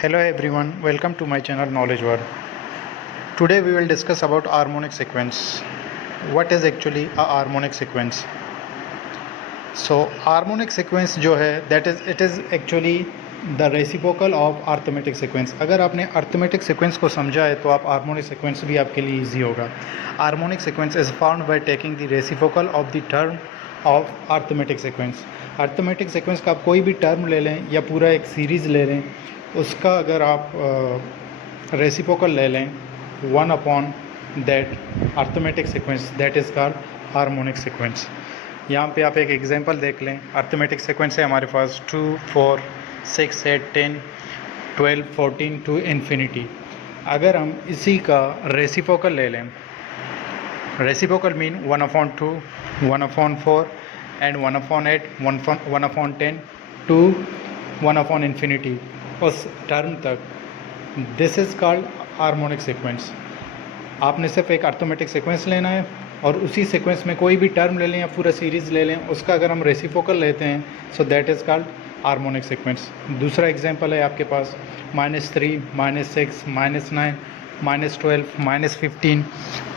Hello everyone, welcome to my channel Knowledge World. Today we will discuss about harmonic sequence. What is actually a harmonic sequence? So harmonic sequence जो है it is actually the reciprocal of arithmetic sequence. अगर आपने arithmetic sequence को समझा है तो आप harmonic sequence भी आपके लिए easy होगा. Harmonic sequence is found by taking the reciprocal of the term of arithmetic sequence. Arithmetic sequence का आप कोई भी term ले लें या पूरा एक series ले लें, उसका अगर आप रेसिप्रोकल ले लें 1 upon that arithmetic sequence, that is called harmonic sequence. यहाँ पे आप एक एग्जांपल देख लें. अर्थमेटिक सीक्वेंस है हमारे पास 2, 4, 6, 8, 10, 12, 14 टू इन्फिनिटी. अगर हम इसी का रेसिप्रोकल ले लें, reciprocal mean 1 upon 2, 1 upon 4 and 1 upon 8, 1 upon 10 to 1 upon infinity, उस टर्म तक, this is called harmonic sequence. आपने सिर्फ एक अर्थमेटिक सीक्वेंस लेना है और उसी सीक्वेंस में कोई भी टर्म ले लें या पूरा सीरीज़ ले लें, उसका अगर हम रेसिप्रोकल लेते हैं so that is called harmonic sequence. दूसरा एग्जांपल है आपके पास -3, -6, -9, -12, -15,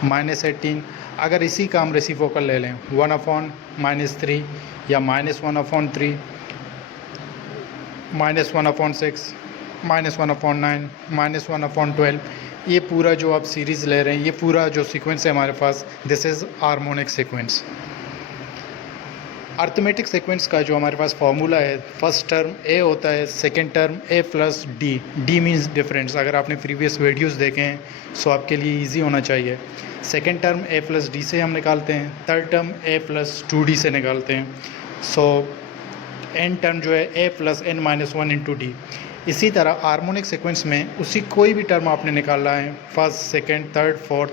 -18. अगर इसी का हम रेसिप्रोकल ले लें 1 अपॉन -3 या -1 अपॉन 3, -1 अपॉन 6, -1 अपॉन 9, -1 अपॉन 12, ये पूरा जो आप सीरीज़ ले रहे हैं, ये पूरा जो सीक्वेंस है हमारे पास, this is harmonic sequence. Arithmetic sequence का जो हमारे पास फार्मूला है, फर्स्ट टर्म ए होता है, second term A plus D. D means difference. अगर आपने प्रीवियस वीडियोस देखे हैं सो आपके लिए इजी होना चाहिए. Second term A plus D से हम निकालते हैं, third term A plus 2d से निकालते हैं. सो एन टर्म जो है A plus N minus 1 into D. इसी तरह हार्मोनिक सीक्वेंस में उसी कोई भी टर्म आपने निकालना है, फर्स्ट, सेकंड, थर्ड, फोर्थ,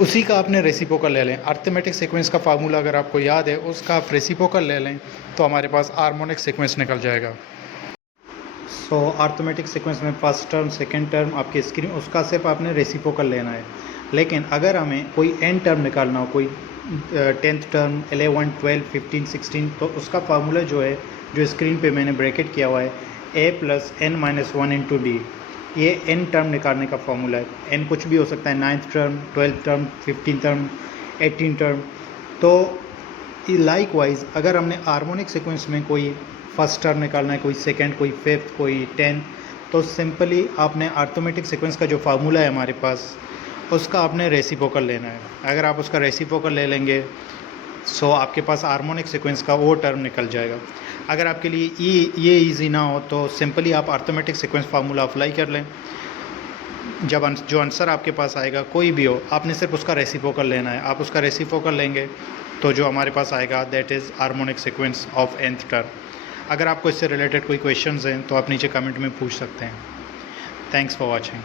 उसी का आपने रेसिप्रोकल ले लें. अर्थमेटिक सीक्वेंस का फार्मूला अगर आपको याद है, उसका आप रेसिप्रोकल ले लें तो हमारे पास हार्मोनिक सीक्वेंस निकल जाएगा. सो अर्थमेटिक सीक्वेंस में फर्स्ट टर्म, सेकंड टर्म आपकी स्क्रीन, उसका सिर्फ आपने रेसिप्रोकल लेना है. लेकिन अगर हमें कोई एन टर्म निकालना हो, कोई 10th टर्म, 11, 12, 15, 16, तो उसका फार्मूला जो है, जो स्क्रीन पे मैंने ब्रैकेट किया हुआ है, A plus N minus 1 into D. ये एन टर्म निकालने का फार्मूला है. एन कुछ भी हो सकता है, 9th term, 12th term, 15th term, 18th term. तो लाइक वाइज अगर हमने हार्मोनिक सीक्वेंस में कोई फर्स्ट टर्म निकालना है, कोई सेकंड, कोई फिफ्थ, कोई 10th, तो सिंपली आपने अर्थमेटिक सीक्वेंस का जो फार्मूला है हमारे पास, उसका आपने रेसिप्रोकल लेना है. अगर आप उसका रेसिप्रोकल ले लेंगे सो आपके पास हार्मोनिक सीक्वेंस का वो टर्म निकल जाएगा. अगर आपके लिए ये इजी ना हो तो सिंपली आप अर्थमेटिक सीक्वेंस फार्मूला अप्लाई कर लें. जब जो आंसर आपके पास आएगा कोई भी हो, आपने सिर्फ उसका रेसिप्रोकल लेना है. आप उसका रेसिप्रोकल लेंगे तो जो हमारे पास आएगा that is harmonic sequence of nth term. अगर आपको इससे रिलेटेड कोई क्वेश्चंस हैं तो आप नीचे कमेंट में पूछ सकते हैं. Thanks for watching.